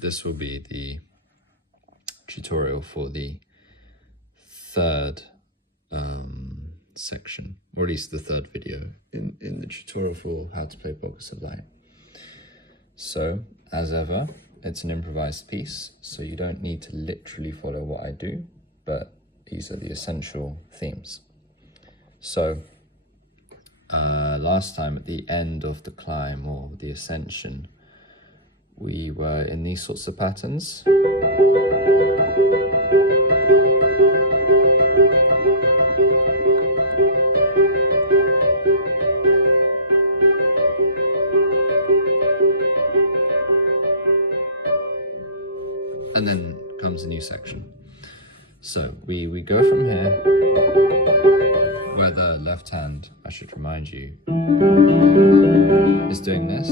this will be the tutorial for the third section, or at least the third video in the tutorial for how to play Pockets of Light. So, as ever, it's an improvised piece, so you don't need to literally follow what I do, but these are the essential themes. So, last time at the end of the climb or the ascension, we were in these sorts of patterns. And then comes a new section. So we go from here, where the left hand, I should remind you, is doing this.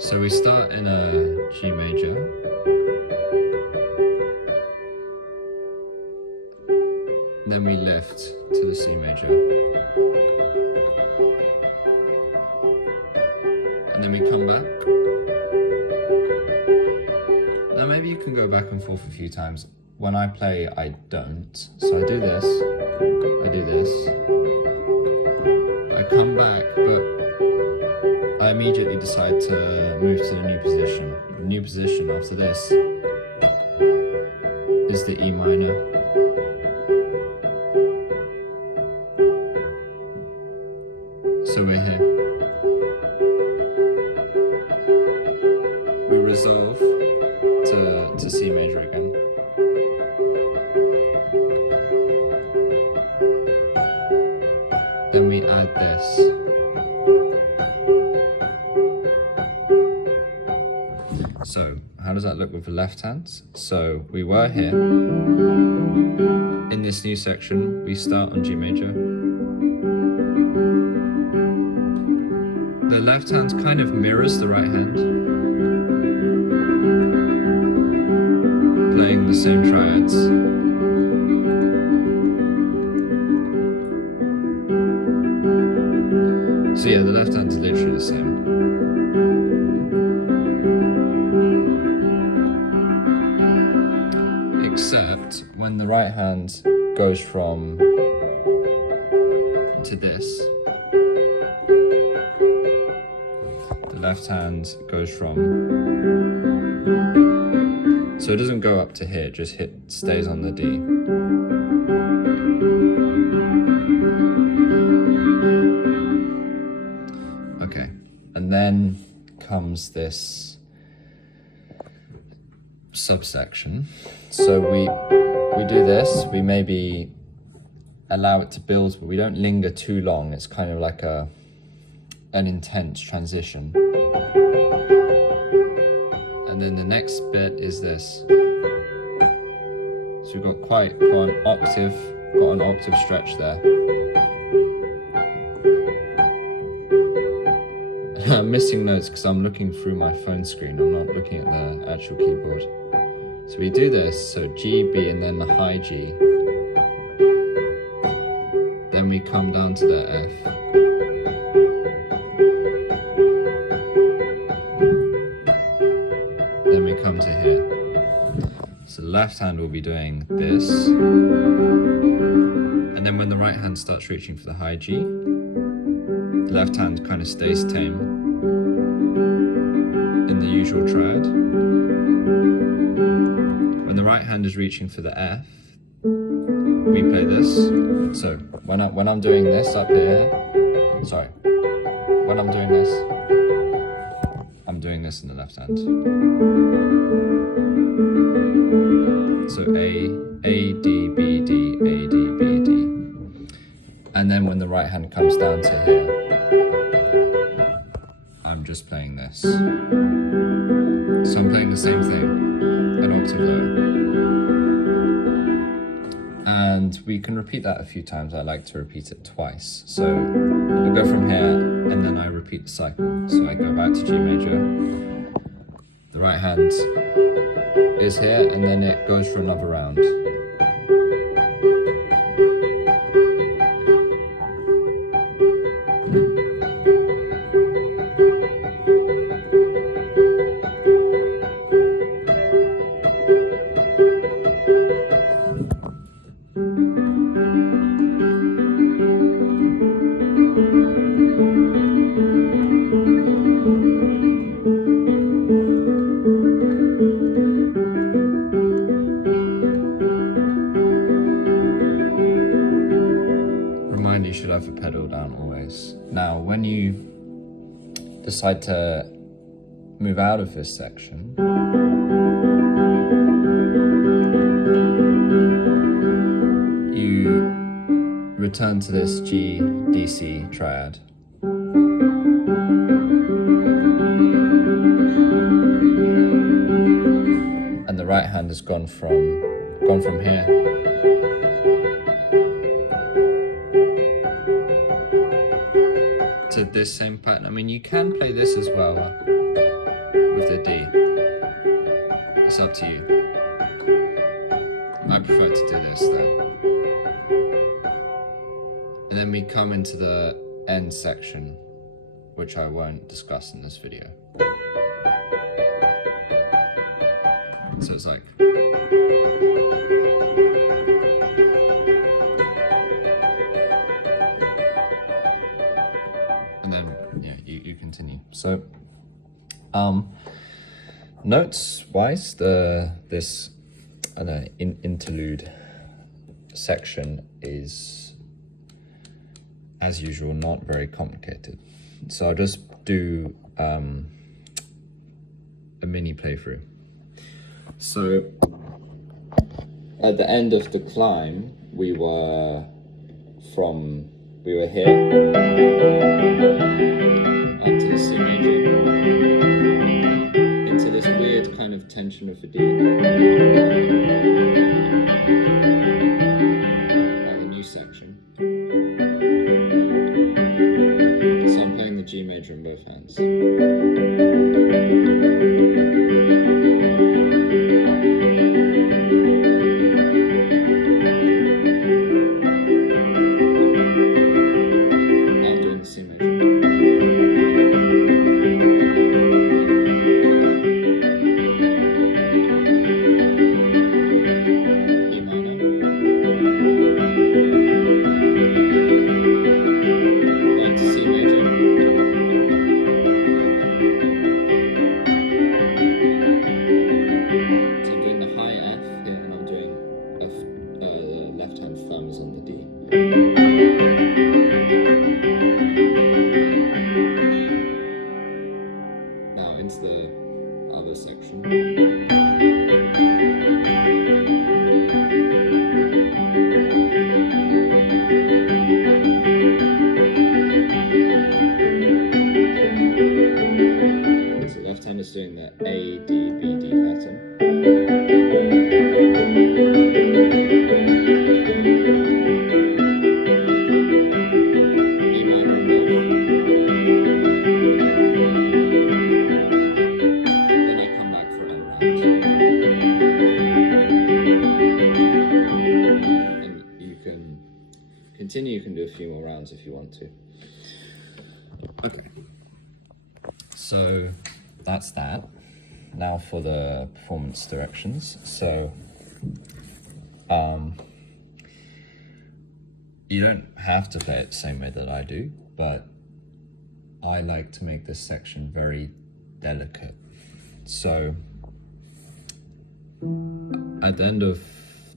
So we start in a G major. Then we lift to the C major. And then we come back. Now maybe you can go back and forth a few times. When I play, I don't. So I do this, I do this. I come back, but I immediately decide to move to the new position. The new position after this is the E minor. So we're here. We resolve to C major again. Then we add this. So how does that look with the left hand? So we were here. In this new section, we start on G major. The left hand kind of mirrors the right hand, playing the same triads. So yeah, the left hand is literally the same. Except when the right hand goes from to this, the left hand goes from, so it doesn't go up to here, it just stays on the D. Okay, and then comes this subsection. So we do this, we maybe allow it to build, but we don't linger too long. It's kind of like an intense transition. And then the next bit is this. So we've got an octave stretch there. I'm missing notes because I'm looking through my phone screen. I'm not looking at the actual keyboard. So we do this, so G, B, and then the high G. Then we come down to the F. Then we come to here. So the left hand will be doing this. And then when the right hand starts reaching for the high G, the left hand kind of stays tame in the usual triad. When the right hand is reaching for the F, we play this. So when I'm doing this up here, when I'm doing this in the left hand. So A, D, B, D, A, D, B, D. And then when the right hand comes down to here, I'm just playing this. So I'm playing the same thing, an octave lower. And we can repeat that a few times. I like to repeat it twice. So I go from here and then I repeat the cycle. So I go back to G major. The right hand is here and then it goes for another round. a pedal down always. Now, when you decide to move out of this section, you return to this G, D-C triad. And the right hand has gone from here to this same pattern. I mean, you can play this as well with the D. It's up to you. I prefer to do this though. And then we come into the end section, which I won't discuss in this video. So it's like, and then you continue. So notes wise, this interlude section is, as usual, not very complicated. So I'll just do a mini playthrough. So at the end of the climb, we were here up to the C major, into this weird kind of tension of the D. Now the new section. So I'm playing the G major in both hands. Doing the A, D, B, D pattern. E minor on both. Then I come back for another round. And you can continue, you can do a few more rounds if you want to. Okay. So that's that. Now for the performance directions. So you don't have to play it the same way that I do, but I like to make this section very delicate. So at the end of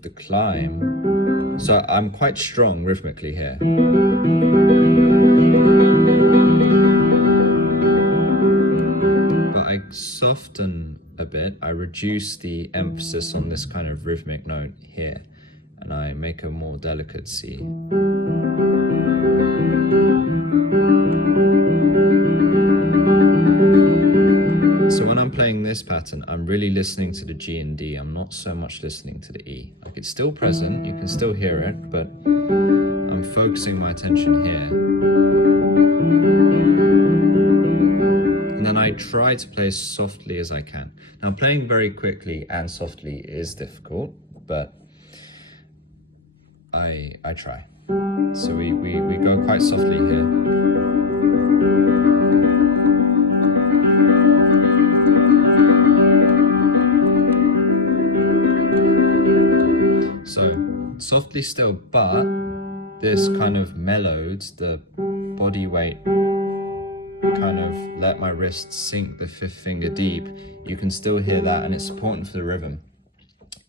the climb, so I'm quite strong rhythmically here. I soften a bit, I reduce the emphasis on this kind of rhythmic note here, and I make a more delicate C. So when I'm playing this pattern, I'm really listening to the G and D, I'm not so much listening to the E. Like, it's still present, you can still hear it, but I'm focusing my attention here. And then I try to play as softly as I can. Now, playing very quickly and softly is difficult, but I try. So we go quite softly here. So softly still, but this kind of mellowed, the body weight kind of let my wrist sink the fifth finger deep. You can still hear that, and it's important for the rhythm.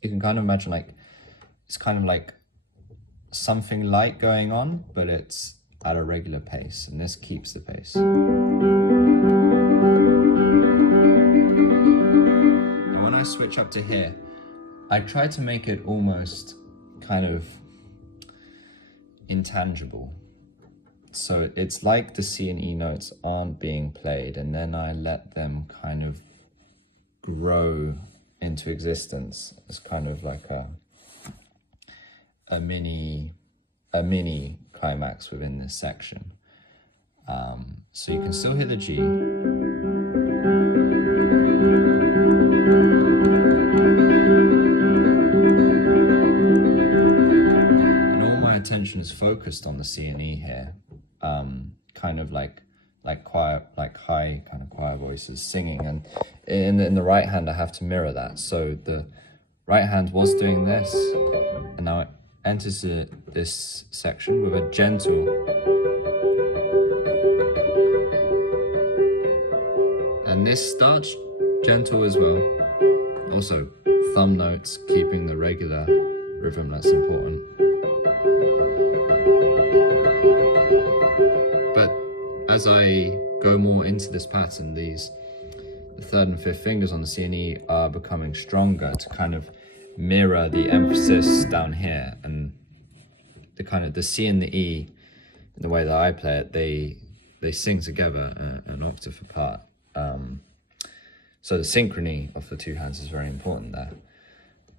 You can kind of imagine, like, it's kind of like something light going on, but it's at a regular pace, and this keeps the pace. I switch up to here, I try to make it almost kind of intangible. So it's like the C and E notes aren't being played, and then I let them kind of grow into existence as kind of like a mini climax within this section. So you can still hear the G. Attention is focused on the C and E here, kind of like choir, like high kind of choir voices singing, and in the right hand I have to mirror that. So the right hand was doing this, and now it enters this section with a gentle, and this starts gentle as well. Also, thumb notes, keeping the regular rhythm, that's important. As I go more into this pattern, the third and fifth fingers on the C and E are becoming stronger to kind of mirror the emphasis down here, and the C and the E, in the way that I play it, they sing together an octave apart. So the synchrony of the two hands is very important there.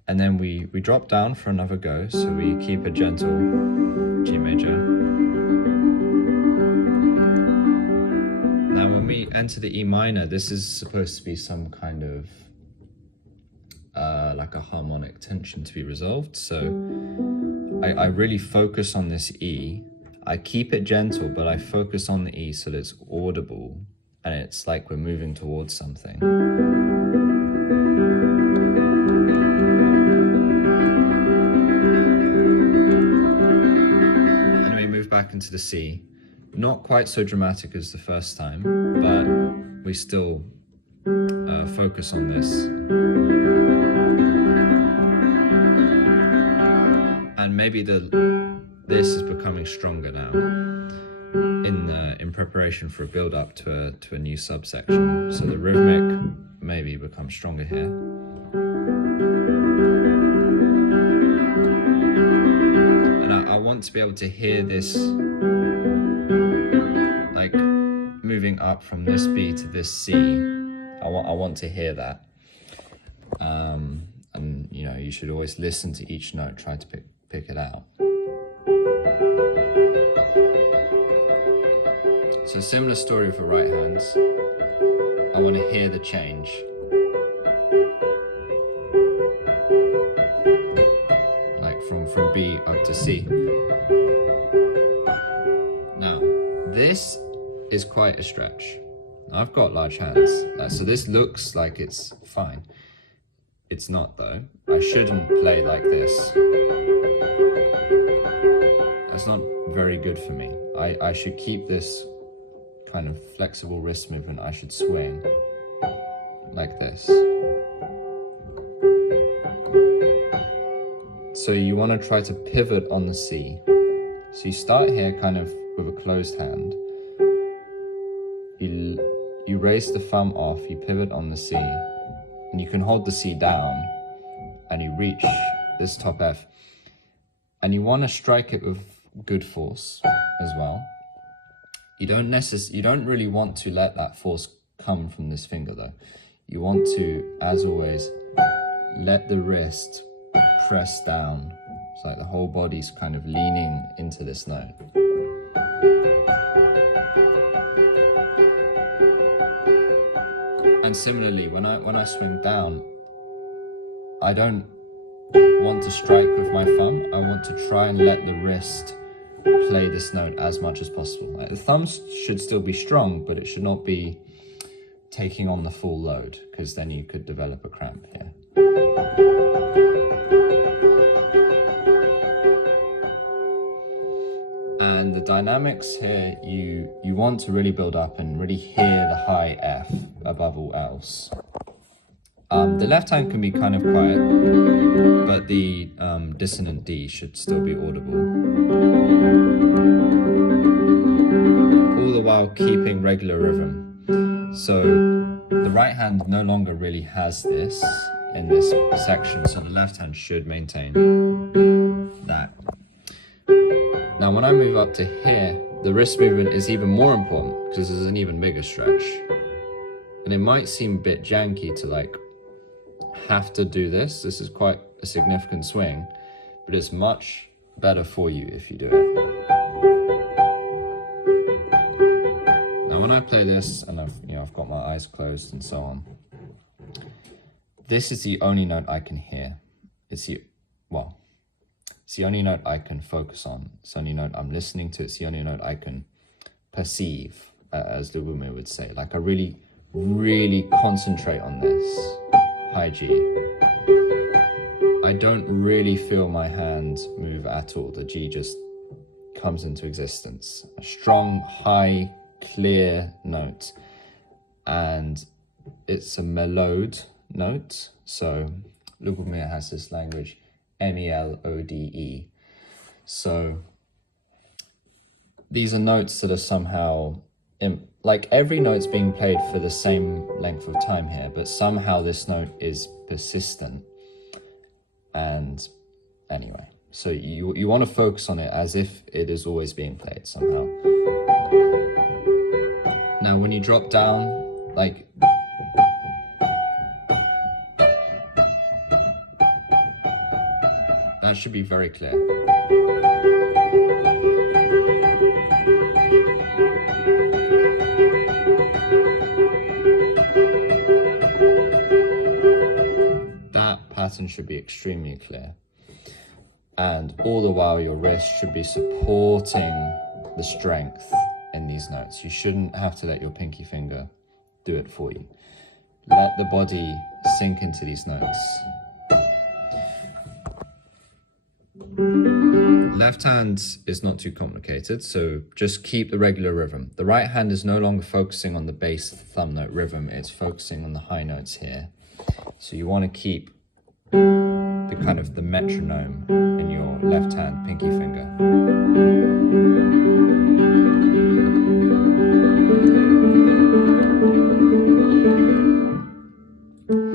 And then we drop down for another go, so we keep a gentle G major. Now when we enter the E minor, this is supposed to be some kind of like a harmonic tension to be resolved. So I really focus on this E. I keep it gentle, but I focus on the E so that it's audible, and it's like we're moving towards something. And we move back into the C. Not quite so dramatic as the first time, but we still focus on this. And maybe this is becoming stronger now in preparation for a build-up to a new subsection. So the rhythmic maybe becomes stronger here. And I want to be able to hear this, like moving up from this B to this C. I want to hear that. And you know, you should always listen to each note, try to pick it out. So similar story for right hands. I want to hear the change. Like from B up to C. Now, this is quite a stretch. I've got large hands, so this looks like it's fine. It's not though. I shouldn't play like this. That's not very good for me. I should keep this kind of flexible wrist movement. I should swing like this. So you want to try to pivot on the C. So you start here kind of with a closed hand. You raise the thumb off, you pivot on the C, and you can hold the C down, and you reach this top F. And you want to strike it with good force as well. You don't really want to let that force come from this finger though. You want to, as always, let the wrist press down. It's like the whole body's kind of leaning into this note. And similarly, when I swing down, I don't want to strike with my thumb. I want to try and let the wrist play this note as much as possible. Like, the thumb should still be strong, but it should not be taking on the full load, because then you could develop a cramp here. And the dynamics here, you want to really build up and really hear the high F above all else. The left hand can be kind of quiet, but the dissonant D should still be audible. while keeping regular rhythm. So the right hand no longer really has this in this section, so the left hand should maintain that. Now when I move up to here, the wrist movement is even more important because there's an even bigger stretch. And it might seem a bit janky to like have to do this. This is quite a significant swing, but it's much better for you if you do it. Now when I play this and I've got my eyes closed and so on, this is the only note I can hear. It's the only note I can focus on. It's the only note I'm listening to. It's the only note I can perceive, as Lubomyr would say. Like I really concentrate on this high G. I don't really feel my hand move at all. The G just comes into existence. A strong, high, clear note. And it's a mellowed note. So Lubomyr has this language, M-E-L-O-D-E. So these are notes that are somehow, like every note's being played for the same length of time here, but somehow this note is persistent. And anyway, so you want to focus on it as if it is always being played somehow. Now when you drop down, like that should be very clear. That pattern should be extremely clear. And all the while your wrist should be supporting the strength in these notes. You shouldn't have to let your pinky finger do it for you. Let the body sink into these notes. Left hand is not too complicated, so just keep the regular rhythm. The right hand is no longer focusing on the bass thumb note rhythm, it's focusing on the high notes here. So you want to keep the kind of the metronome in your left hand pinky finger.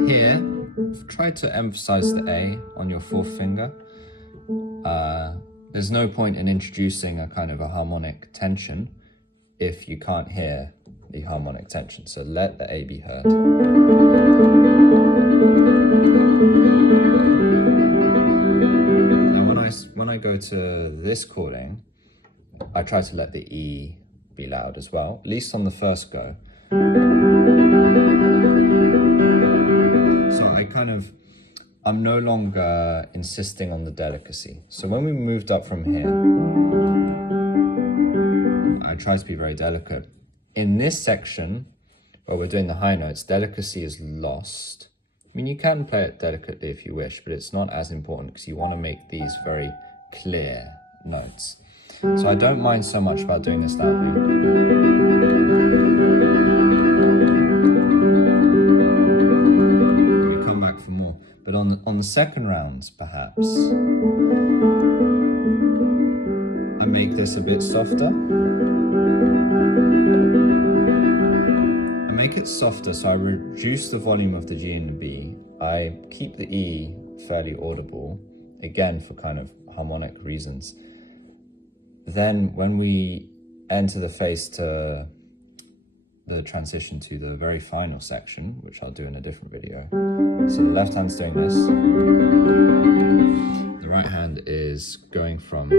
Here, try to emphasize the A on your fourth finger. There's no point in introducing a kind of a harmonic tension if you can't hear the harmonic tension. So let the A be heard. Now when I go to this chording, I try to let the E be loud as well, at least on the first go. So I'm no longer insisting on the delicacy. So when we moved up from here, I try to be very delicate. In this section, where we're doing the high notes, delicacy is lost. I mean, you can play it delicately if you wish, but it's not as important because you want to make these very clear notes. So I don't mind so much about doing this loudly. But on the second round, perhaps, I make this a bit softer. I make it softer, so I reduce the volume of the G and the B. I keep the E fairly audible, again for kind of harmonic reasons. Then when we enter the phase to the transition to the very final section, which I'll do in a different video. So the left hand's doing this. The right hand is going from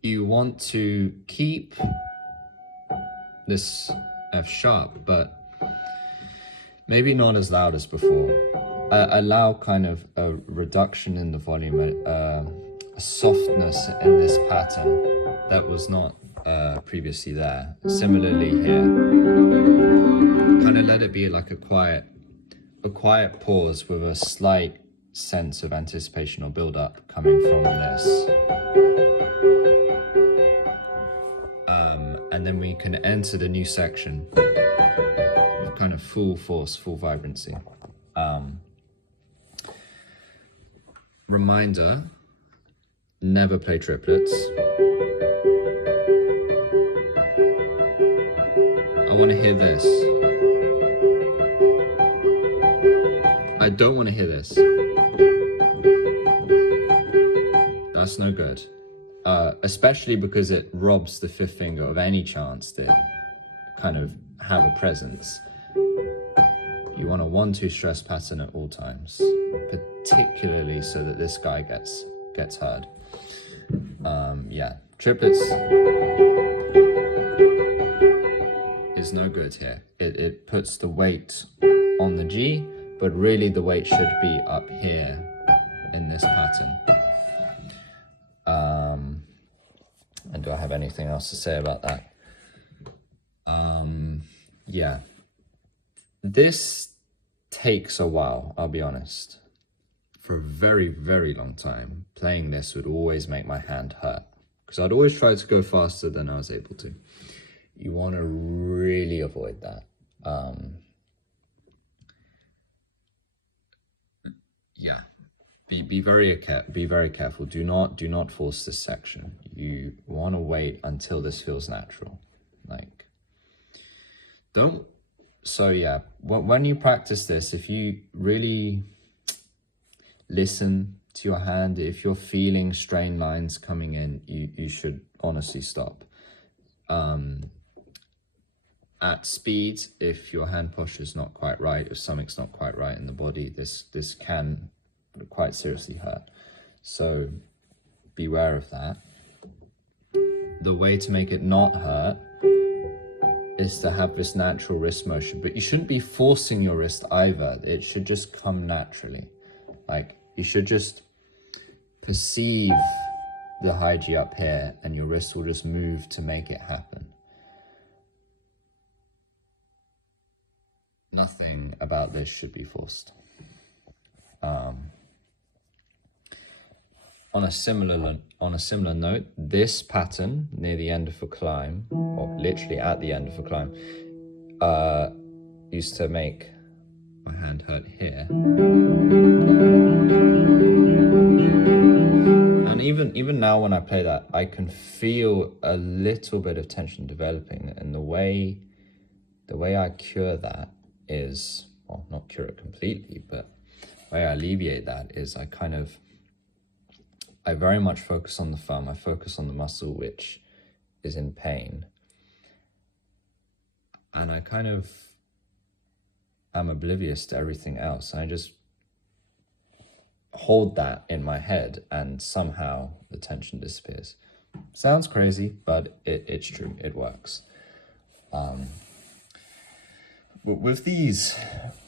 you want to keep this F sharp, but maybe not as loud as before. Allow kind of a reduction in the volume, a softness in this pattern that was not previously there. Similarly here, kind of let it be like a quiet pause with a slight sense of anticipation or build-up coming from this. And then we can enter the new section with kind of full force, full vibrancy. Reminder, never play triplets. I want to hear this. I don't want to hear this. That's no good. Especially because it robs the fifth finger of any chance to kind of have a presence. You want a 1-2 stress pattern at all times, particularly so that this guy gets heard. Yeah, triplets is no good here. It puts the weight on the G, but really the weight should be up here in this pattern. And do I have anything else to say about that? Yeah. This takes a while, I'll be honest. For a very, very long time, playing this would always make my hand hurt, because I'd always try to go faster than I was able to. You want to really avoid that. Yeah, be very careful. Do not force this section. You want to wait until this feels natural. Like, don't. So yeah, when you practice this, if you really listen to your hand, if you're feeling strain lines coming in, you should honestly stop. At speed, if your hand posture is not quite right, if something's not quite right in the body, this can quite seriously hurt. So beware of that. The way to make it not hurt is to have this natural wrist motion, but you shouldn't be forcing your wrist either. It should just come naturally. Like, you should just perceive the high G up here and your wrist will just move to make it happen. Nothing about this should be forced. On a similar note, this pattern near the end of a climb, or literally at the end of a climb, used to make my hand hurt here. And even now when I play that, I can feel a little bit of tension developing, and the way I cure that is, well, not cure it completely, but the way I alleviate that is I very much focus on the thumb. I focus on the muscle which is in pain. And I kind of am oblivious to everything else. I just hold that in my head and somehow the tension disappears. Sounds crazy, but it's true. It works. With these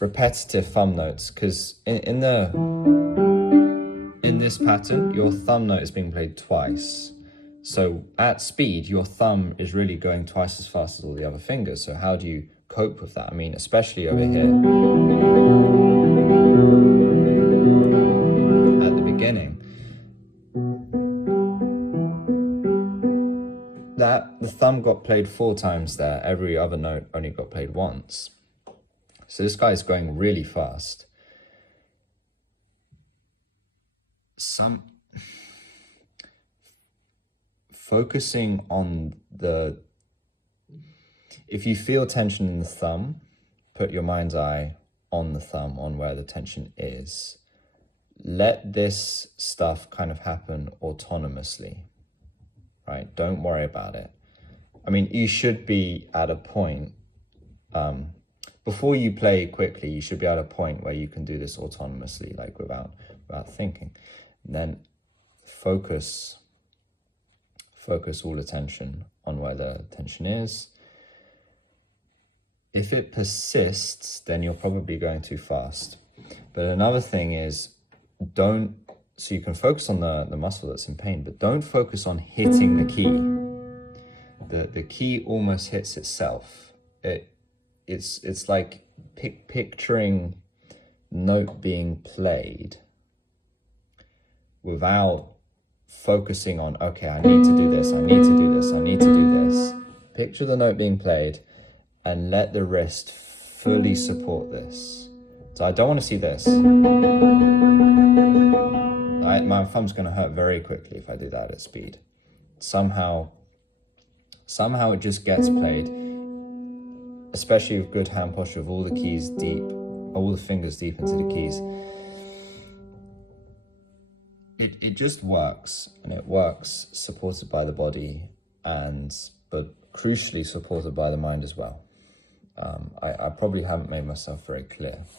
repetitive thumb notes, because in this pattern, your thumb note is being played twice. So at speed, your thumb is really going twice as fast as all the other fingers. So how do you cope with that? I mean, especially over here at the beginning, that the thumb got played 4 times there. Every other note only got played once. So this guy's going really fast. Focusing on if you feel tension in the thumb, put your mind's eye on the thumb, on where the tension is. Let this stuff kind of happen autonomously, right? Don't worry about it. I mean, you should be at a point, before you play quickly, you should be at a point where you can do this autonomously, like without thinking. And then focus all attention on where the tension is. If it persists, then you're probably going too fast. But another thing is, so you can focus on the muscle that's in pain, but don't focus on hitting the key. The key almost hits itself. It's like picturing note being played without focusing on, okay, I need to do this, I need to do this, I need to do this. Picture the note being played and let the wrist fully support this. So I don't want to see this. My thumb's going to hurt very quickly if I do that at speed. Somehow it just gets played, especially with good hand posture, with all the keys deep, all the fingers deep into the keys. It just works, and it works supported by the body, but crucially supported by the mind as well. I probably haven't made myself very clear.